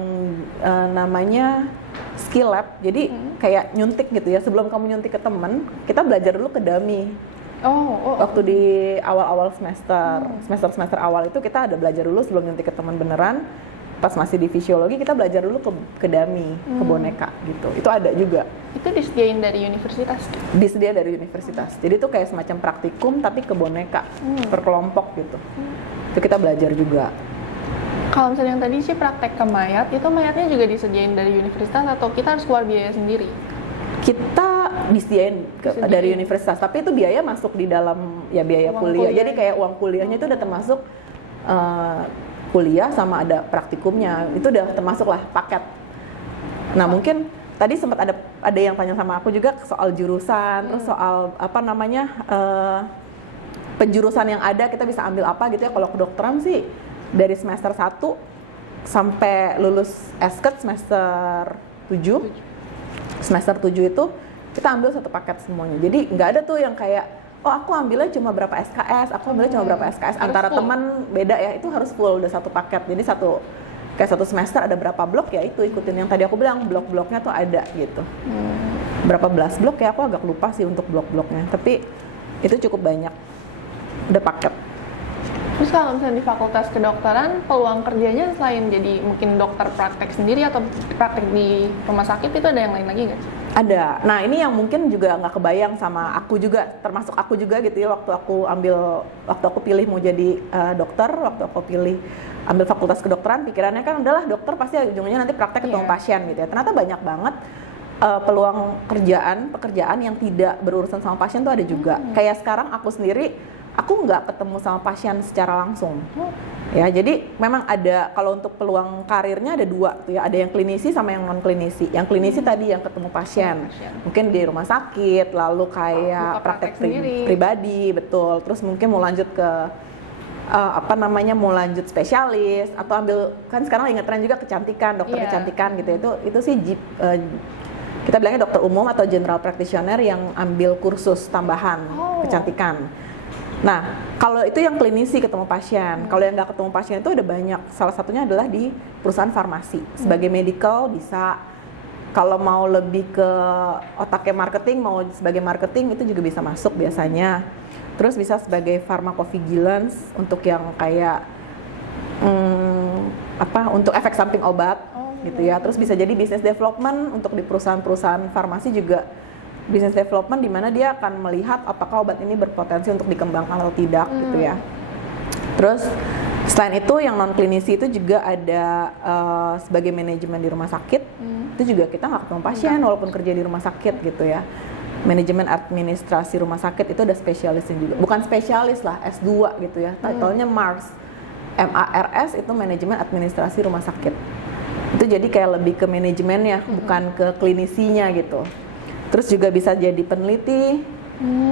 namanya skill lab. Jadi kayak nyuntik gitu ya, sebelum kamu nyuntik ke temen, kita belajar dulu ke dummy. Waktu di awal-awal semester awal itu kita ada belajar dulu sebelum nyuntik ke teman beneran. Pas masih di fisiologi kita belajar dulu ke dummy, ke boneka gitu. Itu ada juga. Itu disediain dari universitas? Disediain dari universitas. Jadi itu kayak semacam praktikum tapi ke boneka, per kelompok gitu. Itu kita belajar juga. Kalau misalnya yang tadi sih praktek ke mayat, itu mayatnya juga disediain dari universitas atau kita harus keluar biaya sendiri? Kita disediain dari universitas, tapi itu biaya masuk di dalam ya biaya kuliah. Jadi kayak uang kuliahnya itu udah termasuk kuliah sama ada praktikumnya, itu udah termasuk lah paket. Nah mungkin tadi sempat ada yang tanya sama aku juga soal jurusan, terus soal penjurusan yang ada kita bisa ambil apa gitu ya. Kalau kedokteran sih dari semester 1 sampai lulus esket semester 7 itu kita ambil satu paket semuanya. Jadi nggak ada tuh yang kayak aku ambilnya cuma berapa SKS, antara teman beda ya, itu harus full udah satu paket. Jadi satu semester ada berapa blok ya, itu ikutin yang tadi aku bilang, blok-bloknya tuh ada gitu. Berapa belas blok ya, aku agak lupa sih untuk blok-bloknya, tapi itu cukup banyak, udah paket. Terus kalau misalnya di fakultas kedokteran, peluang kerjanya selain jadi mungkin dokter praktek sendiri atau praktek di rumah sakit, itu ada yang lain lagi nggak sih? Ada. Nah ini yang mungkin juga nggak kebayang sama aku juga, termasuk aku juga gitu ya, waktu aku pilih mau jadi dokter, waktu aku pilih ambil fakultas kedokteran, pikirannya kan adalah dokter pasti ujungnya nanti praktek ketemu pasien gitu ya. Ternyata banyak banget peluang pekerjaan yang tidak berurusan sama pasien tuh ada juga. Kayak sekarang aku sendiri, aku nggak ketemu sama pasien secara langsung. Ya, jadi memang ada, kalau untuk peluang karirnya ada 2 tuh ya, ada yang klinisi sama yang non klinisi. Yang klinisi tadi yang ketemu pasien, mungkin di rumah sakit, lalu kayak praktek pribadi, betul. Terus mungkin mau lanjut ke mau lanjut spesialis atau ambil, kan sekarang lagi ngetren juga kecantikan, dokter kecantikan gitu. Itu sih kita bilangnya dokter umum atau general practitioner yang ambil kursus tambahan kecantikan. Nah, kalau itu yang klinisi ketemu pasien. Kalau yang nggak ketemu pasien itu ada banyak. Salah satunya adalah di perusahaan farmasi. Sebagai medical bisa. Kalau mau lebih ke otaknya marketing, mau sebagai marketing itu juga bisa masuk biasanya. Terus bisa sebagai pharmacovigilance untuk yang kayak untuk efek samping obat. gitu ya. Terus bisa jadi business development untuk di perusahaan-perusahaan farmasi juga business development, di mana dia akan melihat apakah obat ini berpotensi untuk dikembangkan atau tidak gitu ya. Terus selain itu yang non klinisi itu juga ada sebagai manajemen di rumah sakit. Itu juga kita nggak ketemu pasien walaupun kerja di rumah sakit gitu ya. Manajemen administrasi rumah sakit itu ada spesialisnya juga. Bukan spesialis lah, S2 gitu ya. Title-nya MARS. MARS itu manajemen administrasi rumah sakit. Itu jadi kayak lebih ke manajemennya, bukan ke klinisinya gitu. Terus juga bisa jadi peneliti,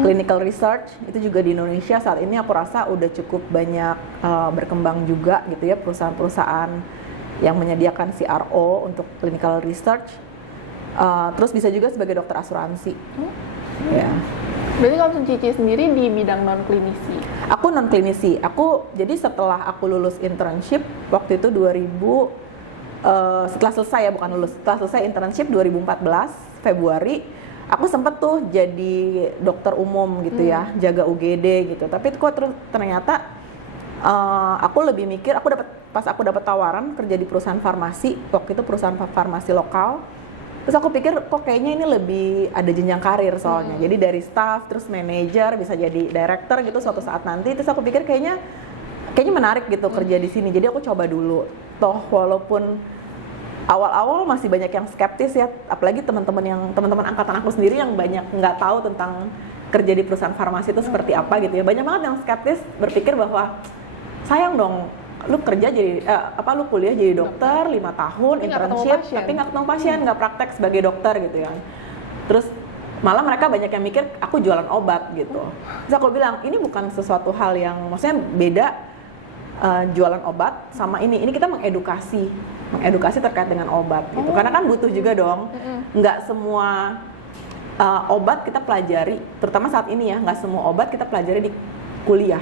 clinical research, itu juga di Indonesia saat ini aku rasa udah cukup banyak berkembang juga gitu ya, perusahaan-perusahaan yang menyediakan CRO untuk clinical research. Terus bisa juga sebagai dokter asuransi. Ya. Berarti kalau Cici sendiri di bidang non klinisi? Aku non klinisi. Jadi setelah aku lulus internship waktu itu setelah selesai ya, bukan lulus, setelah selesai internship 2014 Februari, aku sempet tuh jadi dokter umum gitu ya, jaga UGD gitu. Tapi kok ternyata aku lebih mikir, pas aku dapat tawaran kerja di perusahaan farmasi, waktu itu perusahaan farmasi lokal. Terus aku pikir kok kayaknya ini lebih ada jenjang karir soalnya. Jadi dari staff terus manager bisa jadi director gitu suatu saat nanti. Terus aku pikir kayaknya menarik gitu kerja di sini. Jadi aku coba dulu. Toh walaupun awal-awal masih banyak yang skeptis ya, apalagi teman-teman angkatan aku sendiri yang banyak nggak tahu tentang kerja di perusahaan farmasi itu seperti apa gitu ya. Banyak banget yang skeptis, berpikir bahwa sayang dong, lu kuliah jadi dokter 5 tahun, internship, tapi nggak ketemu pasien, nggak praktek sebagai dokter gitu ya. Terus malah mereka banyak yang mikir aku jualan obat gitu. Terus aku bilang ini bukan sesuatu hal yang, maksudnya beda. Jualan obat sama ini kita mengedukasi terkait dengan obat gitu. Karena kan butuh juga dong, nggak semua obat kita pelajari, terutama saat ini ya, nggak semua obat kita pelajari di kuliah.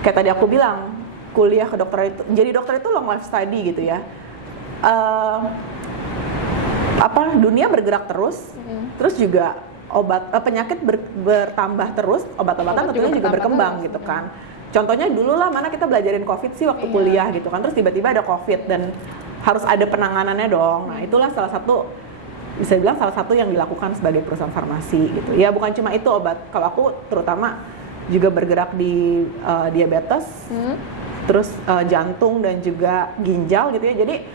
Kayak tadi aku bilang, kuliah ke dokter itu, jadi dokter itu long life study gitu ya. Dunia bergerak terus, terus juga penyakit bertambah terus, obat-obatan tentunya juga berkembang gitu kan. Contohnya dulu lah, mana kita belajarin COVID sih waktu kuliah gitu kan, terus tiba-tiba ada COVID dan harus ada penanganannya dong. Nah itulah bisa dibilang salah satu yang dilakukan sebagai perusahaan farmasi gitu. Ya bukan cuma itu obat, kalau aku terutama juga bergerak di diabetes, terus jantung dan juga ginjal gitu ya. Jadi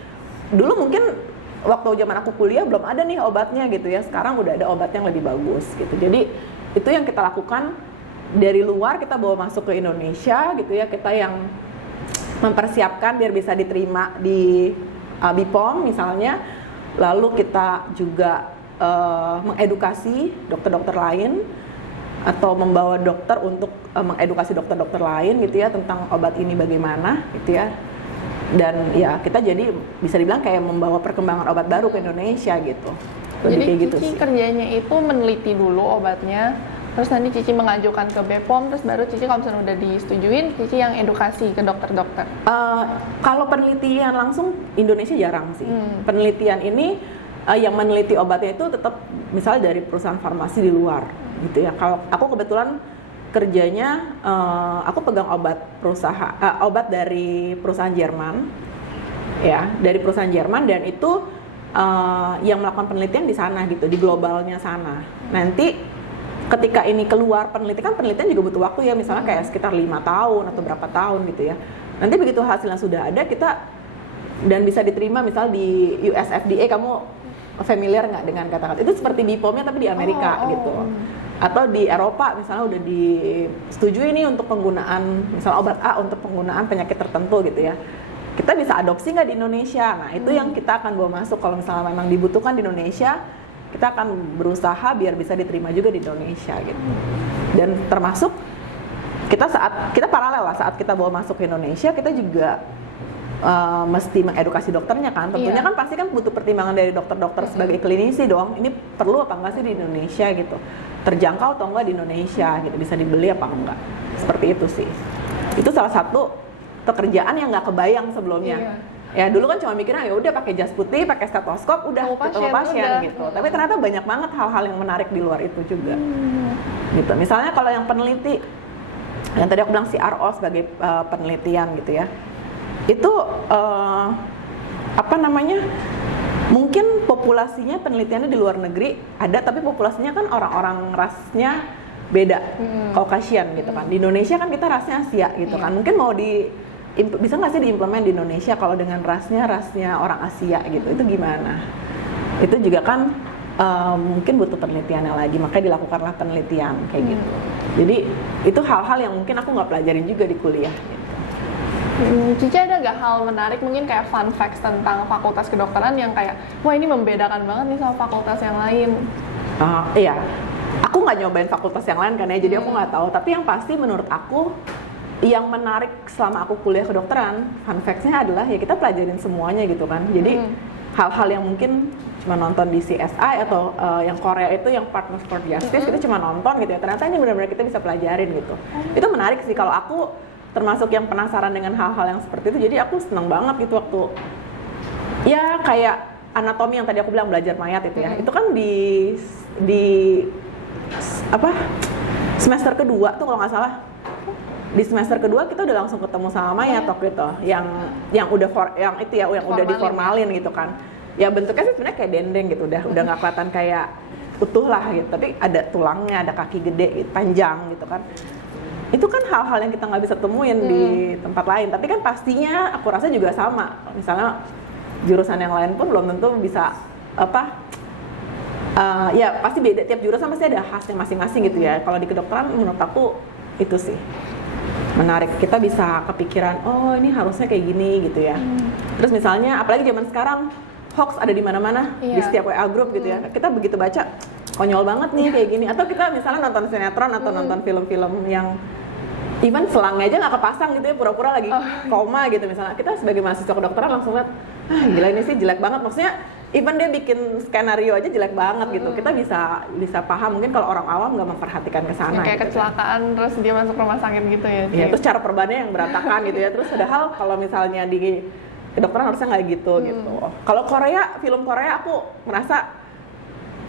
dulu mungkin waktu zaman aku kuliah belum ada nih obatnya gitu ya, sekarang udah ada obat yang lebih bagus gitu. Jadi itu yang kita lakukan. Dari luar kita bawa masuk ke Indonesia gitu ya, kita yang mempersiapkan biar bisa diterima di BPOM misalnya. Lalu kita juga mengedukasi dokter-dokter lain atau membawa dokter untuk mengedukasi dokter-dokter lain gitu ya tentang obat ini bagaimana gitu ya. Dan ya kita jadi bisa dibilang kayak membawa perkembangan obat baru ke Indonesia gitu. Jadi kayak gitu Cici sih. Kerjanya itu meneliti dulu obatnya, terus nanti Cici mengajukan ke BPOM, terus baru Cici kalau misalnya udah disetujuin, Cici yang edukasi ke dokter-dokter. Kalau penelitian langsung Indonesia jarang sih. Penelitian ini yang meneliti obatnya itu tetap misalnya dari perusahaan farmasi di luar gitu ya. Kalau aku kebetulan kerjanya aku pegang obat dari perusahaan Jerman ya, dari perusahaan Jerman, dan itu yang melakukan penelitian di sana gitu, di globalnya sana. Nanti ketika ini keluar penelitian juga butuh waktu ya, misalnya kayak sekitar 5 tahun atau berapa tahun gitu ya. Nanti begitu hasilnya sudah ada, kita dan bisa diterima misal di US FDA, kamu familiar nggak dengan kata-kata itu, seperti BPOM-nya tapi di Amerika gitu, atau di Eropa misalnya udah disetujui nih untuk penggunaan misalnya obat A untuk penggunaan penyakit tertentu gitu ya, kita bisa adopsi nggak di Indonesia. Nah itu yang kita akan bawa masuk kalau misalnya memang dibutuhkan di Indonesia, kita akan berusaha biar bisa diterima juga di Indonesia gitu. Dan termasuk kita paralel lah, saat kita bawa masuk ke Indonesia, kita juga mesti mengedukasi dokternya kan. Tentunya kan pasti kan butuh pertimbangan dari dokter-dokter sebagai klinisi dong. Ini perlu apa enggak sih di Indonesia gitu, terjangkau atau enggak di Indonesia gitu, bisa dibeli apa enggak, seperti itu sih. Itu salah satu pekerjaan yang nggak kebayang sebelumnya. Ya dulu kan cuma mikirnya ya udah pakai jas putih, pakai stetoskop, udah ketemu pasien gitu. Tapi ternyata banyak banget hal-hal yang menarik di luar itu juga. Gitu. Misalnya kalau yang peneliti, yang tadi aku bilang CRO sebagai penelitian gitu ya, itu apa namanya, mungkin populasinya penelitiannya di luar negeri ada, tapi populasinya kan orang-orang rasnya beda, Caucasian gitu kan. Di Indonesia kan kita rasnya Asia gitu kan. Mungkin mau bisa nggak sih diimplement di Indonesia kalau dengan rasnya orang Asia gitu, itu gimana? Itu juga kan mungkin butuh penelitiannya lagi, makanya dilakukanlah penelitian kayak gitu. Jadi itu hal-hal yang mungkin aku nggak pelajarin juga di kuliah gitu. Cici ada nggak hal menarik mungkin kayak fun facts tentang fakultas kedokteran yang kayak wah ini membedakan banget nih sama fakultas yang lain? Iya, aku nggak nyobain fakultas yang lain kan ya, jadi aku nggak tahu. Tapi yang pasti menurut aku yang menarik selama aku kuliah kedokteran, fun facts-nya adalah ya kita pelajarin semuanya gitu kan. Jadi hal-hal yang mungkin cuma nonton di CSI atau yang Korea itu yang Partners for Justice, kita cuma nonton gitu ya. Ternyata ini benar-benar kita bisa pelajarin gitu. Itu menarik sih, kalau aku termasuk yang penasaran dengan hal-hal yang seperti itu. Jadi aku seneng banget gitu waktu ya kayak anatomi yang tadi aku bilang, belajar mayat itu ya. Itu kan di apa semester kedua tuh kalau nggak salah. Di semester kedua kita udah langsung ketemu sama mayat waktu itu, yang udah udah diformalin gitu kan. Ya bentuknya sih sebenarnya kayak dendeng gitu, udah nggak kelihatan kayak utuh lah gitu, tapi ada tulangnya, ada kaki gede panjang gitu kan. Itu kan hal-hal yang kita nggak bisa temuin di tempat lain, tapi kan pastinya aku rasa juga sama. Misalnya jurusan yang lain pun belum tentu bisa ya pasti beda, tiap jurusan pasti ada khasnya masing-masing gitu ya. Kalau di kedokteran menurut aku itu sih menarik, kita bisa kepikiran oh ini harusnya kayak gini gitu ya. Terus misalnya apalagi zaman sekarang hoax ada di mana-mana, di setiap WA group gitu ya. Kita begitu baca konyol banget nih kayak gini, atau kita misalnya nonton sinetron atau nonton film-film yang even selangnya aja nggak kepasang gitu ya, pura-pura lagi koma gitu misalnya. Kita sebagai mahasiswa kedokteran langsung lihat, gila ini sih jelek banget. Maksudnya even dia bikin skenario aja jelek banget gitu. Kita bisa paham mungkin kalau orang awam nggak memperhatikan ke sana. Kayak gitu, kecelakaan kan. Terus dia masuk rumah sakit gitu ya. Iya, terus cara perbannya yang berantakan gitu ya. Terus padahal kalau misalnya di kedokteran harusnya nggak gitu gitu. Kalau film Korea aku merasa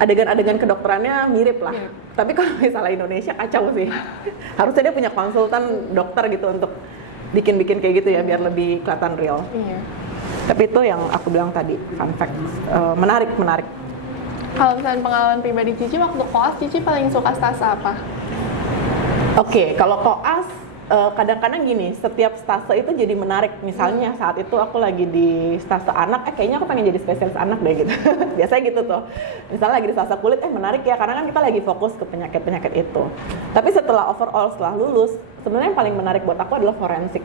adegan-adegan kedokterannya mirip lah. Tapi kalau misalnya Indonesia kacau sih. Harusnya dia punya konsultan dokter gitu untuk bikin-bikin kayak gitu ya, biar lebih kelihatan real. Iya. Tapi itu yang aku bilang tadi, fun fact. Menarik. Kalau misalnya pengalaman pribadi Cici waktu koas, Cici paling suka stase apa? Oke, kalau koas kadang-kadang gini, setiap stase itu jadi menarik. Misalnya saat itu aku lagi di stase anak, kayaknya aku pengen jadi spesialis anak deh gitu. Biasanya gitu tuh. Misalnya lagi di stase kulit, menarik ya, karena kan kita lagi fokus ke penyakit-penyakit itu. Tapi setelah lulus, sebenarnya yang paling menarik buat aku adalah forensik.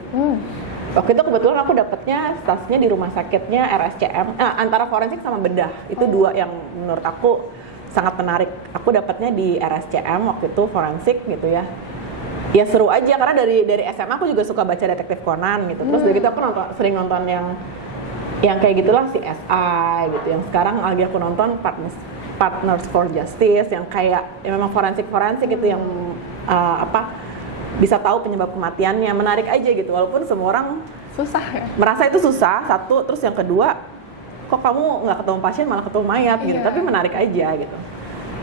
Waktu itu kebetulan aku dapetnya stasnya di rumah sakitnya RSCM, antara forensik sama bedah. Itu dua yang menurut aku sangat menarik. Aku dapetnya di RSCM waktu itu forensik gitu ya. Ya seru aja, karena dari SMA aku juga suka baca detektif Conan gitu. Terus dari gitu aku sering nonton yang kayak gitulah, CSI gitu. Yang sekarang lagi aku nonton Partners for Justice, yang kayak memang forensik gitu, yang bisa tahu penyebab kematiannya. Menarik aja gitu, walaupun semua orang susah ya? Merasa itu susah, satu. Terus yang kedua, kok kamu nggak ketemu pasien malah ketemu mayat gitu. Tapi menarik aja gitu.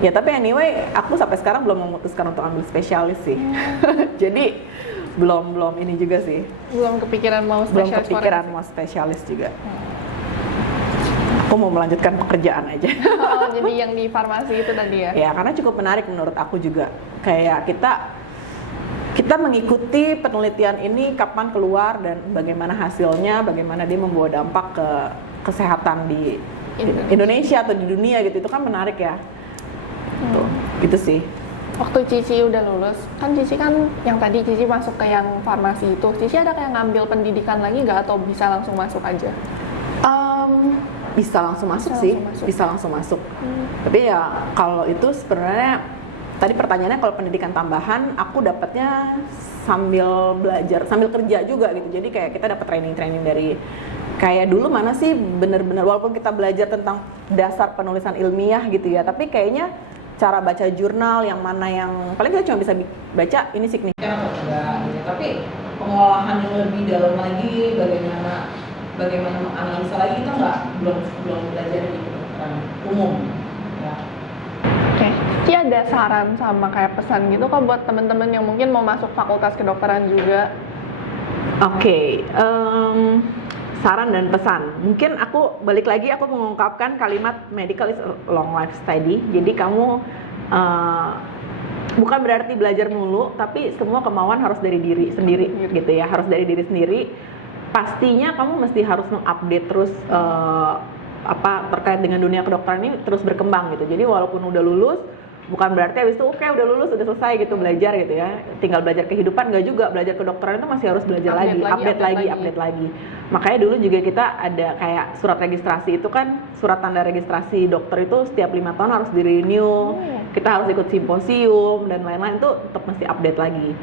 Ya tapi anyway, aku sampai sekarang belum memutuskan untuk ambil spesialis sih. Jadi belum ini juga sih. Belum kepikiran mau spesialis juga. Aku mau melanjutkan pekerjaan aja. Oh, jadi yang di farmasi itu tadi ya? Ya, karena cukup menarik menurut aku juga. Kayak kita mengikuti penelitian ini kapan keluar dan bagaimana hasilnya, bagaimana dia membawa dampak ke kesehatan di Indonesia atau di dunia gitu. Itu kan menarik ya. Gitu sih. Waktu Cici udah lulus, kan Cici kan yang tadi Cici masuk ke yang farmasi itu, Cici ada kayak ngambil pendidikan lagi nggak atau bisa langsung masuk aja? Bisa langsung masuk. Tapi ya kalau itu sebenarnya tadi pertanyaannya kalau pendidikan tambahan, aku dapatnya sambil belajar, sambil kerja juga gitu. Jadi kayak kita dapat training dari kayak dulu mana sih bener-bener, walaupun kita belajar tentang dasar penulisan ilmiah gitu ya, tapi kayaknya cara baca jurnal yang mana yang paling kita cuma bisa baca ini signifikan atau enggak gitu. Tapi pengolahan yang lebih dalam lagi, bagaimana menganalisa lagi, kita belum belajar di kedokteran umum ya. Oke, Ci ada saran sama kayak pesan gitu kok buat teman-teman yang mungkin mau masuk fakultas kedokteran juga? Oke, saran dan pesan. Mungkin aku balik lagi aku mengungkapkan kalimat medical is a long life study. Jadi kamu bukan berarti belajar mulu, tapi semua kemauan harus dari diri sendiri gitu ya, harus dari diri sendiri. Pastinya kamu mesti harus mengupdate terus terkait dengan dunia kedokteran ini terus berkembang gitu. Jadi walaupun udah lulus, bukan berarti habis itu udah lulus, udah selesai gitu belajar gitu ya. Tinggal belajar kehidupan, nggak juga. Belajar kedokteran itu masih harus belajar update lagi. Makanya dulu juga kita ada kayak surat registrasi itu kan, surat tanda registrasi dokter itu setiap 5 tahun harus di-renew. Kita harus ikut simposium dan lain-lain, itu tetap mesti update lagi.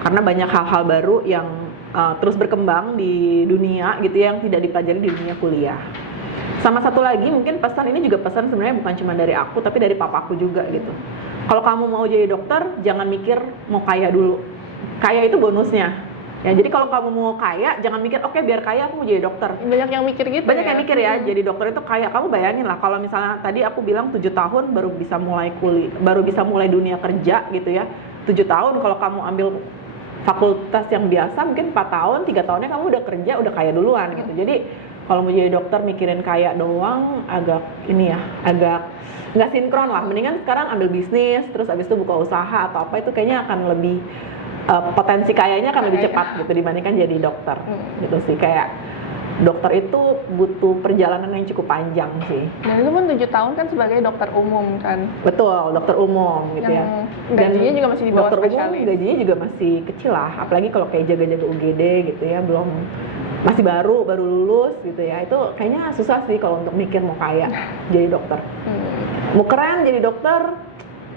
Karena banyak hal-hal baru yang terus berkembang di dunia gitu ya, yang tidak dipelajari di dunia kuliah. Sama satu lagi mungkin pesan ini juga pesan sebenarnya bukan cuma dari aku tapi dari papaku juga gitu. Kalau kamu mau jadi dokter jangan mikir mau kaya dulu. Kaya itu bonusnya. Ya jadi kalau kamu mau kaya jangan mikir oke, biar kaya aku mau jadi dokter. Banyak yang mikir gitu. Banyak yang mikir ya. Jadi dokter itu kaya. Kamu bayangin lah kalau misalnya tadi aku bilang 7 tahun baru bisa mulai dunia kerja gitu ya. 7 tahun kalau kamu ambil fakultas yang biasa mungkin 4 tahun, 3 tahunnya kamu udah kerja, udah kaya duluan gitu. Jadi kalau mau jadi dokter mikirin kaya doang agak nggak sinkron lah. Mendingan sekarang ambil bisnis terus abis itu buka usaha atau apa, itu kayaknya akan lebih potensi kayanya akan lebih cepat gitu dibandingkan jadi dokter. Gitu sih, kayak dokter itu butuh perjalanan yang cukup panjang sih. Dan itu pun 7 tahun kan sebagai dokter umum kan. Betul, dokter umum gitu yang ya. Gajinya juga masih di bawah dokter spesialis. umum gajinya juga masih kecil lah, apalagi kalau kayak jaga-jaga UGD gitu ya, masih baru lulus gitu ya. Itu kayaknya susah sih kalau untuk mikir mau kaya jadi dokter. Mau keren jadi dokter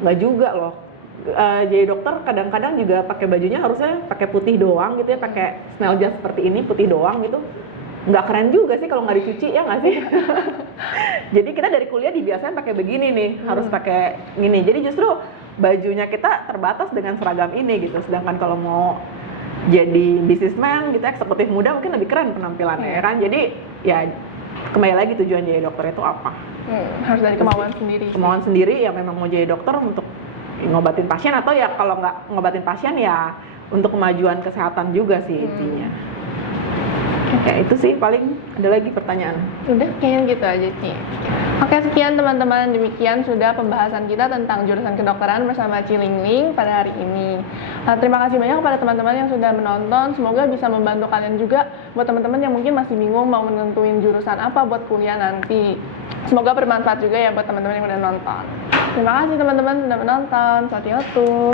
nggak juga loh. Jadi dokter kadang-kadang juga pakai bajunya harusnya pakai putih doang gitu ya, pakai smell jas seperti ini putih doang gitu. Nggak keren juga sih kalau nggak dicuci, ya nggak sih? Jadi kita dari kuliah dibiasain pakai begini nih, harus pakai gini. Jadi justru bajunya kita terbatas dengan seragam ini gitu. Sedangkan kalau mau jadi businessman gitu, eksekutif muda mungkin lebih keren penampilannya ya kan. Jadi ya kembali lagi tujuan jadi dokter itu apa? Harus dari kemauan sendiri. Kemauan sendiri ya, memang mau jadi dokter untuk ngobatin pasien, atau ya kalau nggak ngobatin pasien ya untuk kemajuan kesehatan juga sih intinya. Ya itu sih, paling ada lagi pertanyaan. Udah kayaknya gitu aja sih. Oke, sekian teman-teman, demikian sudah pembahasan kita tentang jurusan kedokteran bersama Cilingling pada hari ini. Terima kasih banyak kepada teman-teman yang sudah menonton. Semoga bisa membantu kalian juga buat teman-teman yang mungkin masih bingung mau menentuin jurusan apa buat kuliah nanti. Semoga bermanfaat juga ya buat teman-teman yang udah nonton. Terima kasih teman-teman sudah menonton. Satiatu.